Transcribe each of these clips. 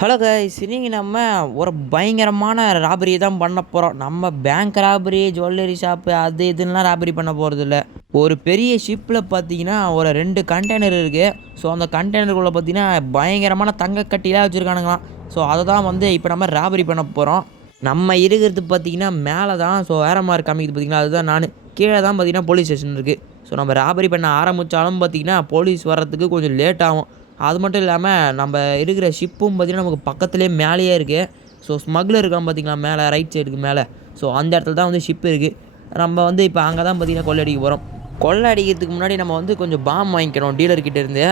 Hello guys, இன்னைக்கு நம்ம ஒரு பயங்கரமான ராபரி தான் பண்ண போகிறோம். நம்ம பேங்க் ராபரி, ஜுவல்லரி ஷாப்பு, அது இதுலாம் ராபரி பண்ண போகிறதில்ல. ஒரு பெரிய ஷிப்பில் பார்த்தீங்கன்னா ஒரு 2 கண்டெய்னர் இருக்குது. ஸோ அந்த கண்டெய்னருக்குள்ளே பார்த்தீங்கன்னா பயங்கரமான தங்க கட்டிலாம் வச்சுருக்கானுங்களாம். ஸோ அதை தான் வந்து இப்போ நம்ம ராபரி பண்ண போகிறோம். நம்ம இருக்கிறது பார்த்தீங்கன்னா மேலே தான். ஸோ வேற மாதிரி காமிக்குது பார்த்தீங்கன்னா, அதுதான் நான். கீழே தான் பார்த்தீங்கன்னா போலீஸ் ஸ்டேஷன் இருக்குது. ஸோ நம்ம ராபரி பண்ண ஆரம்பித்தாலும் பார்த்தீங்கன்னா போலீஸ் வர்றதுக்கு கொஞ்சம் லேட் ஆகும். அது மட்டும் இல்லாமல் நம்ம இருக்கிற ஷிப்பும் பார்த்திங்கன்னா நமக்கு பக்கத்துலேயே மேலேயே இருக்குது. ஸோ ஸ்மக்லர் இருக்கான் பார்த்திங்களா மேலே ரைட் சைடுக்கு மேலே. ஸோ அந்த இடத்துல தான் வந்து ஷிப் இருக்குது. நம்ம வந்து இப்போ அங்கே தான் பார்த்திங்கன்னா கொள்ளை அடிக்க போகிறோம். கொள்ளை அடிக்கிறதுக்கு முன்னாடி நம்ம வந்து கொஞ்சம் பாம் வாங்கிக்கணும் டீலர்கிட்ட இருந்து.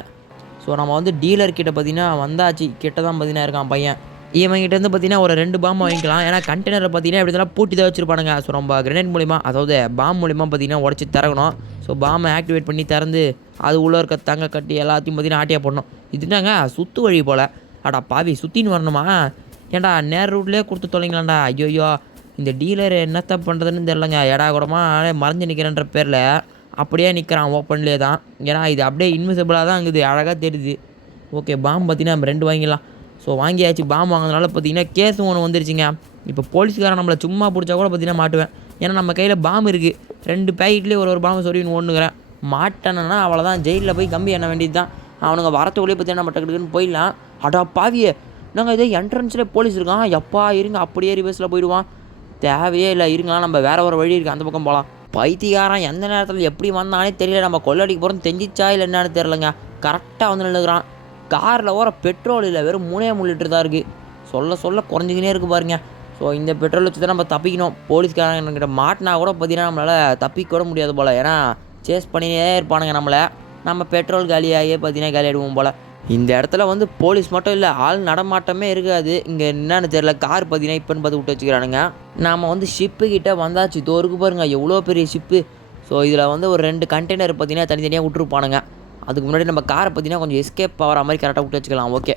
ஸோ நம்ம வந்து டீலர்கிட்ட பார்த்திங்கன்னா வந்தாச்சு. கிட்ட தான் பார்த்திங்கன்னா இருக்கான் பையன். இவங்கிட்டேருந்து பார்த்திங்கன்னா ஒரு 2 பாம் வாங்கிக்கலாம். ஏன்னா கண்டெய்னரை பார்த்திங்கன்னா எப்படி இருந்தாலும் பூட்டி தான் வச்சுருப்பானுங்க. ஸோ நம்ம கிரனேட் மூலிமா, அதாவது பாம் மூலிமா பார்த்திங்கன்னா உடச்சி திறக்கணும். ஸோ பாமை ஆக்டிவேட் பண்ணி திறந்து அது உள்ளே இருக்க தங்க கட்டி எல்லாத்தையும் பார்த்திங்கன்னா ஆட்டியாக போடணும். இதுனாங்க சுற்று வழி போல். அடா பாவி, சுற்றின்னு வரணுமா? ஏன்டா நேர் ரூட்லேயே கொடுத்து தொலைங்களாண்டா. ஐயோயோ, இந்த டீலர் என்னத்த பண்ணுறதுன்னு தெரிலங்க. எடா கூடமாக மறைஞ்சு நிற்கிறேன்ற பேரில் அப்படியே நிற்கிறான் ஓப்பன்லேயே தான். ஏன்னா இது அப்படியே இன்விசிபிளாக தான் இருக்குது, அழகாக தெரியுது. ஓகே, பாம் பார்த்திங்கன்னா நம்ம 2 வாங்கிடலாம். ஸோ வாங்கியாச்சு. பாம் வாங்கினால பார்த்திங்கன்னா கேஸும் ஒன்று வந்துருச்சுங்க. இப்போ போலீஸ்காரன் நம்மளை சும்மா பிடிச்சா கூட பார்த்திங்கன்னா மாட்டுவேன். ஏன்னா நம்ம கையில் பாம் இருக்குது. 2 பேக்கெட்லேயே ஒரு பாம்பு சொருவின்னு ஒன்றுக்கிறேன். மாட்டேன்னா அவ்வளோதான், ஜெயிலில் போய் கம்பி எண்ண வேண்டியது தான். அவனுங்க வரத்துக்குள்ளே பார்த்திங்கன்னா நம்ம டக்குன்னு போயிடலாம். அடா பாவியே, நாங்கள் இதே என்ட்ரன்ஸில் போலீஸ் இருக்கான். எப்பா இருங்க, அப்படியே ரிவர்ஸில் போயிடுவான். தேவையே இல்லை, இருங்களாம். நம்ம வேறு ஒரு வழி இருக்குது, அந்த பக்கம் போகலாம். பைத்தியக்காரன் எந்த நேரத்தில் எப்படி வந்தானே தெரியல. நம்ம கொள்ளடிக்கு போகிறோம் தெரிஞ்சிச்சா இல்லை என்னன்னு தெரிலங்க. கரெக்டாக வந்து நின்றுக்கிறான். காரில் ஓர பெட்ரோல் இல்லை, வெறும் 3 லிட்டர் தான் இருக்குது. சொல்ல சொல்ல குறைஞ்சிக்கினே இருக்குது பாருங்க. ஸோ இந்த பெட்ரோல் வச்சு தான் நம்ம தப்பிக்கணும். போலீஸ்காரங்கிட்ட மாட்டினா கூட பார்த்தீங்கன்னா நம்மளால் தப்பிக்க கூட முடியாது போல். ஏன்னா சேஸ் பண்ணினே இருப்பானுங்க நம்மளை. நம்ம பெட்ரோல் காலியாகியே பார்த்தீங்கன்னா காலி ஆகிடுவோம் போல். இந்த இடத்துல வந்து போலீஸ் மட்டும் இல்லை, ஆள் நடமாட்டமே இருக்காது. இங்கே என்னன்னு தெரியல, கார் பார்த்தீங்கன்னா இப்போன்னு பார்த்து விட்டு வச்சுக்கிறானுங்க. நாம் வந்து ஷிப்பு கிட்டே வந்தாச்சு. தோருக்கு பாருங்கள் எவ்வளோ பெரிய ஷிப்பு. ஸோ இதில் வந்து ஒரு 2 கண்டெய்னர் பார்த்தீங்கன்னா தனித்தனியாக விட்டுருப்பானுங்க. அதுக்கு முன்னாடி நம்ம காரை பார்த்தீங்கன்னா கொஞ்சம் எஸ்கேப் ஆகிற மாதிரி கரெக்டாக விட்டு வச்சுக்கலாம். ஓகே,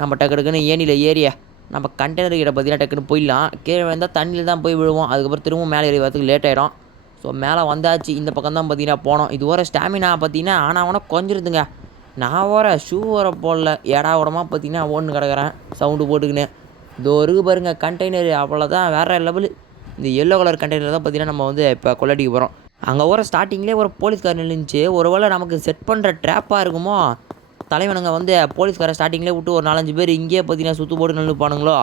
நம்ம டக்குன்னு ஏனியில் ஏரியா நம்ம கண்டெய்னர் கிட்ட பார்த்தீங்கன்னா டக்குன்னு போயிடலாம். கீழே வந்தால் தண்ணியில் தான் போய் விழுவோம். அதுக்கப்புறம் திரும்ப மேலே ஏறி வரதுக்கு லேட் ஆகிடும். ஸோ மேலே வந்தாச்சு. இந்த பக்கம் தான் பார்த்தீங்கன்னா போனோம். இது வர ஸ்டாமினா பார்த்தீங்கன்னா ஆனால் கொஞ்சிருதுங்க. நான் வர ஷூ வர போடல, ஏடா உடமா பார்த்தீங்கன்னா ஓடுன்னு கிடக்கிறேன் சவுண்டு போட்டுக்கின்னு. இதோ இருக்கு பாருங்க கண்டெய்னர், அவ்வளோதான் வேறு லெவலு. இந்த எல்லோ கலர் கண்டெய்னர் தான் பார்த்தீங்கன்னா நம்ம வந்து இப்போ கொள்ளடிக்க போகிறோம். அங்கே வர ஸ்டார்டிங்லேயே ஒரு போலீஸ்கார் நின்றுச்சு. ஒருவேளை நமக்கு செட் பண்ணுற ட்ராப்பாக இருக்குமோ. தலைவனுங்க வந்து போலீஸ்காரை ஸ்டார்டிங்லேயே விட்டு ஒரு 4-5 பேர் இங்கேயே பார்த்தீங்கன்னா சுற்று போட்டு நின்றுப்பானுங்களோ.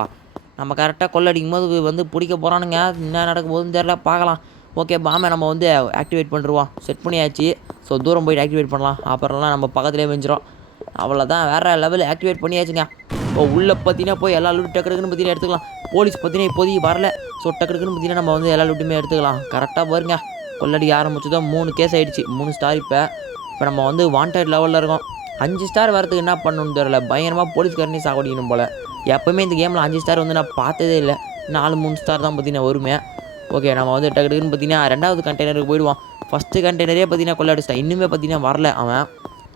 நம்ம கரெக்டாக கொள்ளடிக்கும் போது வந்து பிடிக்க போகிறானுங்க. என்ன நடக்கும் போதுன்னு தெரில, பார்க்கலாம். ஓகே, பாமை நம்ம வந்து ஆக்டிவேட் பண்ணிடுவோம். செட் பண்ணியாச்சு. ஸோ தூரம் போய்ட்டு ஆக்டிவேட் பண்ணலாம். அப்புறம்லாம் நம்ம பக்கத்துலேயே வெஞ்சிரும். அவ்வளோதான், வேறு லெவல் ஆக்டிவேட் பண்ணியாச்சுங்க. இப்போ உள்ளே பார்த்தீங்கன்னா போய் எல்லா லூட்டு டக்குன்னு பார்த்தீங்கன்னா எடுத்துக்கலாம். போலீஸ் பார்த்தீங்கன்னா இப்போதைக்கு வரல. ஸோ டக்குன்னு பார்த்தீங்கன்னா நம்ம வந்து எல்லா லூட்டுமே எடுத்துக்கலாம். கரெக்டாக பாருங்க, கொள்ளடிக்க ஆரம்பிச்சதும் 3 கேஸ் ஆகிடுச்சு. 3 ஸ்டார். இப்போ நம்ம வந்து வாண்டட் லெவலில் இருக்கோம். 5 ஸ்டார் வரதுக்கு என்ன பண்ணணும்னு தெரியல. பயங்கரமாக போலீஸ்காரனே சாகடிக்கணும் போல். எப்போவுமே இந்த கேமில் 5 ஸ்டார் வந்து நான் பார்த்ததே இல்லை. 4-3 ஸ்டார் தான் பார்த்தீங்கன்னா வருமே. ஓகே, நம்ம வந்து டக்குன்னு பார்த்தீங்கன்னா 2வது கண்டெய்னருக்கு போயிடுவோம். ஃபஸ்ட்டு கண்டெய்னரே பார்த்தீங்கன்னா கொள்ளடிச்சிட்டான். இன்னுமே பார்த்தீங்கன்னா வரல அவன்.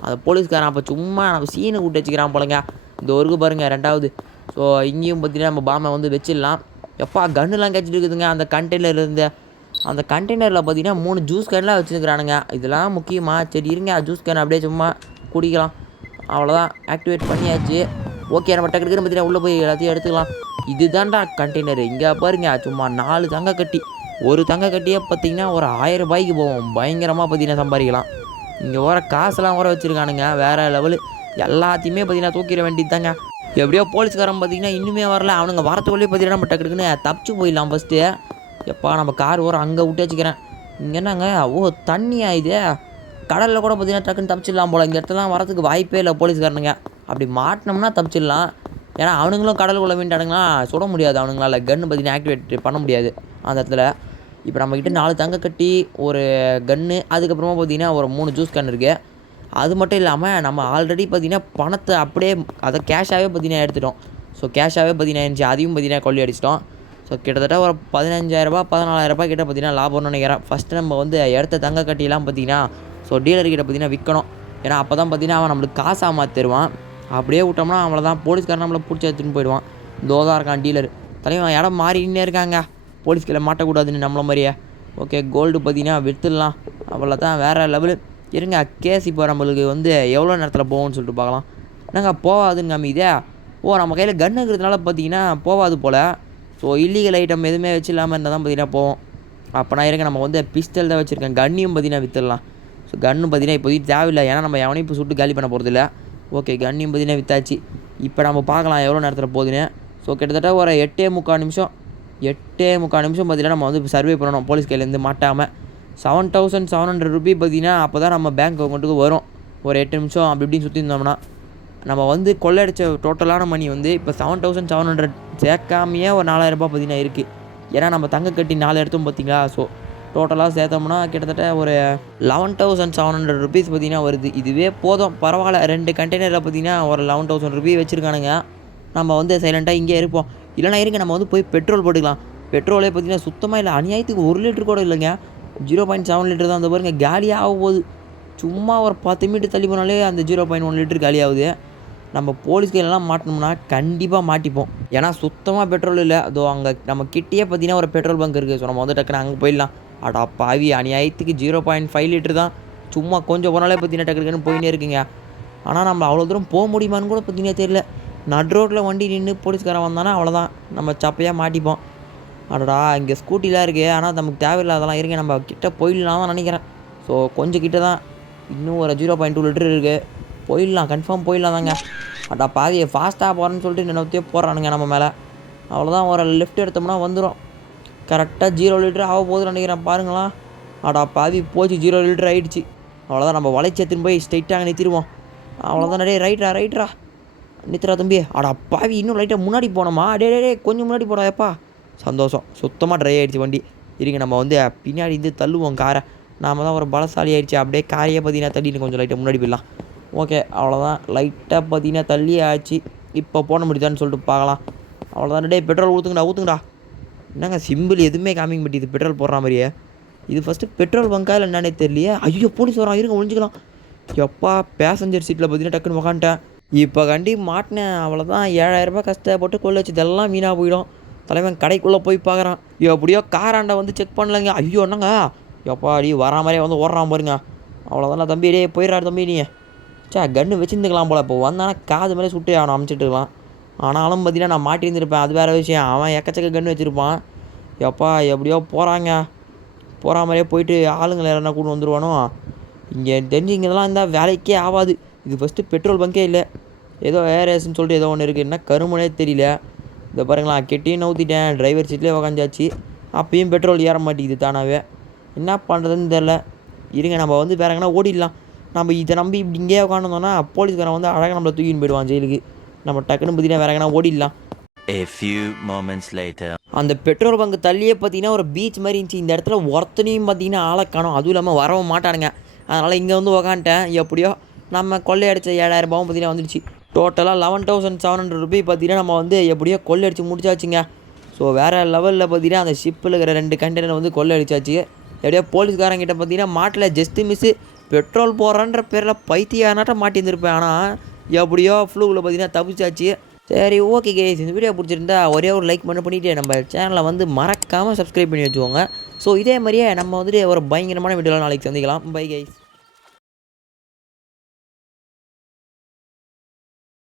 அது போலீஸ்காரன் அப்போ சும்மா நம்ம சீனை கூட்டு வச்சுக்கிறான் போலங்க. இந்த ஒருக்கு பாருங்கள் 2வது. ஸோ இங்கேயும் பார்த்தீங்கன்னா நம்ம பாமை வந்து வச்சிடலாம். எப்பா கன்னுலாம் கிடச்சிட்டு இருக்குதுங்க அந்த கண்டெய்னர் இருந்து. அந்த கண்டெய்னரில் பார்த்தீங்கன்னா 3 ஜூஸ் கேன்லாம் வச்சுருக்கிறானுங்க. இதெல்லாம் முக்கியமாக. சரி இருங்க, ஜூஸ் கேன் அப்படியே சும்மா குடிக்கலாம். அவ்வளோதான், ஆக்டிவேட் பண்ணியாச்சு. ஓகே, நம்ம டக்குன்னு பார்த்தீங்கன்னா உள்ளே போய் எல்லாத்தையும் எடுத்துக்கலாம். இதுதான்டா கண்டெய்னர். இங்கே பாருங்க, சும்மா 4 தங்க கட்டி. ஒரு தங்க கட்டியே பார்த்தீங்கன்னா ஒரு 1000 ரூபாய்க்கு போவோம். பயங்கரமாக பார்த்தீங்கன்னா சம்பாதிக்கலாம். இங்கே வர காசெல்லாம் வர வச்சுருக்கானுங்க வேறு லெவலு. எல்லாத்தையுமே பார்த்தீங்கன்னா தூக்கிட வேண்டியது தாங்க. எப்படியோ போலீஸ்காரன் பார்த்தீங்கன்னா இன்னுமே வரல. அவனுங்க வரத்துக்குள்ளே பார்த்தீங்கன்னா நம்ம டக்குன்னு தப்பிச்சு போயிடலாம் ஃபஸ்ட்டு. எப்பா நம்ம கார் ஓரம் அங்கே விட்டு வச்சுக்கிறேன். இங்கே என்னங்க, ஓ தண்ணியா இது? கடலில் கூட பார்த்தீங்கன்னா டக்குன்னு தப்பிச்சிடலாம் போல். இந்த இடத்துலாம் வரதுக்கு வாய்ப்பே இல்லை போலீஸ்காரனுங்க. அப்படி மாட்டினோம்னா தப்பிச்சிடலாம். ஏன்னா அவனுங்களும் கடலுக்குள்ளே மீண்டானுங்களா, சுட முடியாது அவனுங்களால. கன்று பார்த்தீங்கன்னா ஆக்டிவேட் பண்ண முடியாது அந்த இடத்துல. இப்போ நம்மக்கிட்ட 4 தங்க கட்டி, ஒரு கன்று, அதுக்கப்புறமா பார்த்தீங்கன்னா ஒரு 3 ஜூஸ் கன் இருக்குது. அது மட்டும் இல்லாமல் நம்ம ஆல்ரெடி பார்த்தீங்கன்னா பணத்தை அப்படியே அதை கேஷாகவே பார்த்தீங்கன்னா எடுத்துட்டோம். ஸோ கேஷாகவே பார்த்தீங்கன்னா இருந்துச்சு, அதையும் பார்த்தீங்கன்னா கொள்ளி அடிச்சிட்டோம். ஸோ கிட்டத்தட்ட ஒரு 15,000 14,000 கிட்ட பார்த்தீங்கன்னா லாபம்னு நினைக்கிறேன். ஃபஸ்ட்டு நம்ம வந்து எடுத்த தங்க கட்டிலாம் பார்த்தீங்கன்னா ஸோ டீலர்கிட்ட பார்த்தீங்கன்னா விற்கணும். ஏன்னா அப்போ தான் பார்த்தீங்கன்னா அவன் நம்மளுக்கு காசாக மாற்றிடுவான். அப்படியே விட்டோம்னா அவளை தான் போலீஸ்காரன் நம்மளை பிடிச்சி எடுத்துன்னு போயிடுவான். தோதாக இருக்கான் டீலர். தலைவன் இடம் மாறின்னே இருக்காங்க, போலீஸ்களை மாட்டக்கூடாதுன்னு நம்மள மாதிரியே. ஓகே, கோல்டு பார்த்தீங்கன்னா விற்றுடலாம். அவ்வளோ தான், வேறு லெவலு. இருங்க, கேஸ் இப்போ நம்மளுக்கு வந்து எவ்வளோ நேரத்தில் போகும்னு சொல்லிட்டு பார்க்கலாம். என்னங்க போகாதுங்க இதே. ஓ நம்ம கையில் கன் இருக்கிறதுனால பார்த்தீங்கன்னா போகாது போல். ஸோ இல்லீகல் ஐட்டம் எதுவுமே வச்சு இல்லாமல் இருந்தால் தான் பார்த்தீங்கன்னா போவோம். அப்போ நான் இருக்க நம்ம வந்து பிஸ்டல் தான் வச்சுருக்கேன். கன்னையும் பார்த்தீங்கன்னா விற்றுடலாம். ஸோ கன்னு பார்த்தீங்கன்னா இப்போதைக்கு தேவையில்லை, ஏன்னா நம்ம எவனையும் இப்போ சுட்டு காலி பண்ண போகிறதில்ல. ஓகே கன்னையும் பார்த்தீங்கன்னா விற்றாச்சு. இப்போ நம்ம பார்க்கலாம் எவ்வளோ நேரத்தில் போகுதுன்னு. ஸோ கிட்டத்தட்ட ஒரு 8.75 நிமிஷம் பார்த்தீங்கன்னா நம்ம வந்து சர்வே பண்ணணும் போலீஸ் கையிலேருந்து மாட்டாமல். 7,700 ரூபி பார்த்தீங்கன்னா அப்போ தான் நம்ம பேங்க் அக்கௌண்ட்டுக்கு வரும். ஒரு 8 நிமிஷம் அப்படி இப்படின்னு சுற்றி இருந்தோம்னா நம்ம வந்து கொள்ளையடிச்ச டோட்டலான மணி வந்து இப்போ 7,700 சேர்க்காமையே ஒரு 4,000 ரூபாய் பார்த்தீங்கன்னா இருக்குது. ஏன்னா நம்ம தங்க கட்டி 4 எடுத்தோம் பார்த்தீங்களா. ஸோ டோட்டலாக சேர்த்தோம்னா கிட்டத்தட்ட ஒரு 11,700 ருபீஸ் பார்த்தீங்கன்னா வருது. இதுவே போதும், பரவாயில்ல. 2 கண்டெய்னரில் பார்த்தீங்கன்னா ஒரு 11,000 ருபீ வச்சுருக்கானுங்க. நம்ம வந்து சைலண்ட்டாக இங்கே இருப்போம். இல்லைனா இருங்க நம்ம வந்து போய் பெட்ரோல் போட்டுக்கலாம். பெட்ரோலே பார்த்தீங்கன்னா சுத்தமாக இல்லை, அநியாயத்துக்கு 1 லிட்டர் கூட இல்லைங்க. 0.7 லிட்டர் தான். அந்த பாருங்க காலியாக ஆக போகுது. சும்மா ஒரு 10 மீட்டர் தள்ளி போனாலே அந்த 0.1 லிட்டர் காலி ஆகுது. நம்ம போலீஸ் கையிலலாம் மாட்டணும்னா கண்டிப்பாக மாட்டிப்போம். ஏன்னா சுத்தமாக பெட்ரோல் இல்லை. அதோ அங்கே நம்ம கிட்டேயே பார்த்தீங்கன்னா ஒரு பெட்ரோல் பங்க் இருக்குது. ஸோ நம்ம வந்து டக்குன்னு அங்கே போயிடலாம். அடா பாவி, அநியாயத்துக்கு 0.5 லிட்டர் தான். சும்மா கொஞ்சம் போனாலே பார்த்தீங்கன்னா டக்குன்னு போயின்னே இருக்குங்க. ஆனால் நம்ம அவ்வளோ தூரம் போக முடியுமான்னு கூட பார்த்தீங்கன்னா தெரியல. நட் ரோட்டில் வண்டி நின்று போலீஸ்காரன் வந்தானா அவ்வளோதான், நம்ம சப்பையாக மாட்டிப்போம். அடடா இங்கே ஸ்கூட்டிலாம் இருக்குது, ஆனால் நமக்கு தேவையில்லாதெல்லாம் இருங்க. நம்ம கிட்டே போயிடலாம் தான் நினைக்கிறேன். ஸோ கொஞ்சம் கிட்ட தான், இன்னும் ஒரு 0.2 லிட்டர் இருக்குது. போயிடலாம், கன்ஃபார்ம் போயிடலாம் தாங்க. அடா பாவி, ஃபாஸ்ட்டாக போகிறேன்னு சொல்லிட்டு நினைவத்தையே போடுறானுங்க நம்ம மேலே. அவ்வளோதான், ஒரு லெஃப்ட் எடுத்தோம்னா வந்துடும். கரெக்டாக 0 லிட்டர் ஆக போகுதுன்னு நினைக்கிறேன். பாருங்களா, அடா பாவி போச்சு, 0 லிட்டர் ஆகிடுச்சு. அவ்வளோதான், நம்ம வளைச்சத்துன்னு போய் ஸ்ட்ரைட்டாக நிறுத்திடுவோம். அவ்வளோதான். நிறைய ரைட்ரா நிறுத்துறா தம்பி. அடா பாவி, இன்னும் லைட்டாக முன்னாடி போனோமா? டே கொஞ்சம் முன்னாடி போடாப்பா. சந்தோஷம், சுத்தமாக ட்ரை ஆகிடுச்சு வண்டி. இருங்க நம்ம வந்து பின்னாடி இருந்து தள்ளுவோம் காரை. நாம் தான் ஒரு பலசாலி ஆகிடுச்சு. அப்படியே காரையே பார்த்தீங்கன்னா தள்ளிட்டு கொஞ்சம் லைட்டாக முன்னாடி போயிடலாம். ஓகே அவ்வளோதான், லைட்டாக பார்த்தீங்கன்னா தள்ளி ஆச்சு. இப்போ போன முடியுதான்னு சொல்லிட்டு பார்க்கலாம். அவ்வளோதான். டே பெட்ரோல் ஊற்றுங்கடா. என்னங்க சிம்பிள் எதுவுமே காமிக்க மாட்டேது பெட்ரோல் போடுற மாதிரியே. இது ஃபஸ்ட்டு பெட்ரோல் பங்கா இல்லை என்னன்னே தெரியலையே. ஐயோ போலீஸ் வரான், இருங்க ஒழிஞ்சிக்கலாம். எப்பா பேசஞ்சர் சீட்டில் பார்த்தீங்கன்னா டக்குன்னு உக்காந்துட்டேன். இப்போ கண்டி மாட்டினேன். அவ்வளோதான், 7,000 ரூபாய் கஷ்டப்பட்டு கொள்ள வச்சு இதெல்லாம் வீணாக போயிடும். தலைவன் கடைக்குள்ளே போய் பார்க்குறான். எப்படியோ காராண்டை வந்து செக் பண்ணலைங்க. ஐயோ என்னங்க எப்பா அடி வரா மாதிரியே வந்து ஓடுறான் பாருங்க. அவ்வளோதான் தம்பி, டே போயிடுறாரு தம்பி. நீ கன்று வச்சுருந்துக்கலாம் போல். இப்போ வந்தானா காது மேலே சுட்டு அவனை அமுச்சிட்டுருக்கலாம். ஆனாலும் பார்த்தீங்கன்னா நான் மாட்டியிருந்துருப்பேன், அது வேறு விஷயம். அவன் எக்கச்சக்க கன்று வச்சுருப்பான். எப்பா எப்படியோ போகிற மாதிரியே போயிட்டு ஆளுங்களை யாரா கூட வந்துடுவானோ. இங்கே தெரிஞ்சு இங்கெல்லாம் இருந்தால் வேலைக்கே ஆகாது. இது ஃபஸ்ட்டு பெட்ரோல் பங்கே இல்லை, ஏதோ ஏர்எஸ்ன்னு சொல்லிட்டு ஏதோ ஒன்று இருக்குது. என்ன கருமனே தெரியல. இதை பாருங்களா, கெட்டியும் நவுத்திட்டேன், டிரைவர் சீட்லேயே உக்காந்தாச்சு. அப்பயும் பெட்ரோல் ஏற மாட்டேங்குது தானாகவே. என்ன பண்ணுறதுன்னு தெரில. இருங்க நம்ம வந்து வேறு எங்கன்னா ஓடிடலாம். நம்ம இதை நம்பி இப்படி இங்கேயே உட்காந்துருந்தோம்னா போலீஸ்காரன் வந்து அழகாக நம்மளை தூக்கின்னு போயிடுவான் ஜெயிலுக்கு. நம்ம டக்குன்னு பார்த்தீங்கன்னா வேறு எங்கன்னா ஓடிடலாம். A few moments later. அந்த பெட்ரோல் பங்கு தள்ளியே பார்த்தீங்கன்னா ஒரு பீச் மாதிரி இருந்துச்சு. இந்த இடத்துல ஒருத்தனையும் பார்த்தீங்கன்னா ஆளை காணோம். அதுவும் இல்லாமல் வரவும் மாட்டானுங்க. அதனால் இங்கே வந்து உக்காந்துட்டேன். எப்படியோ நம்ம கொள்ளையடிச்ச 7,000 ரூபாவும் பார்த்தீங்கன்னா வந்துடுச்சு. டோட்டலாக 11,700 ருபி பார்த்தீங்கன்னா நம்ம வந்து எப்படியோ கொள்ளையடிச்சு முடிச்சாச்சுங்க. ஸோ வேறு லெவலில் பார்த்தீங்கன்னா அந்த ஷிப்பில் இருக்கிற 2 கண்டெய்னர் வந்து கொள்ளையடிச்சாச்சு. எப்படியோ போலீஸ்காரங்கிட்ட பார்த்தீங்கன்னா மாட்டில் ஜஸ்ட்டு மிஸ்ஸு. பெட்ரோல் போடுறன்ற பேரில் பைத்தியானாட்டம் மாட்டியிருந்திருப்பேன். ஆனால் எப்படியோ ஃப்ளூவில் பார்த்தீங்கன்னா தப்பிச்சாச்சு. சரி ஓகே கைஸ், இந்த வீடியோ பிடிச்சிருந்தா ஒரே ஒரு லைக் பண்ணிவிட்டு நம்ம சேனலை வந்து மறக்காமல் சப்ஸ்கிரைப் பண்ணி வச்சுக்கோங்க. ஸோ இதே மாதிரியே நம்ம வந்துட்டு ஒரு பயங்கரமான வீடியோவில் நாளைக்கு சந்திக்கலாம். Bye guys.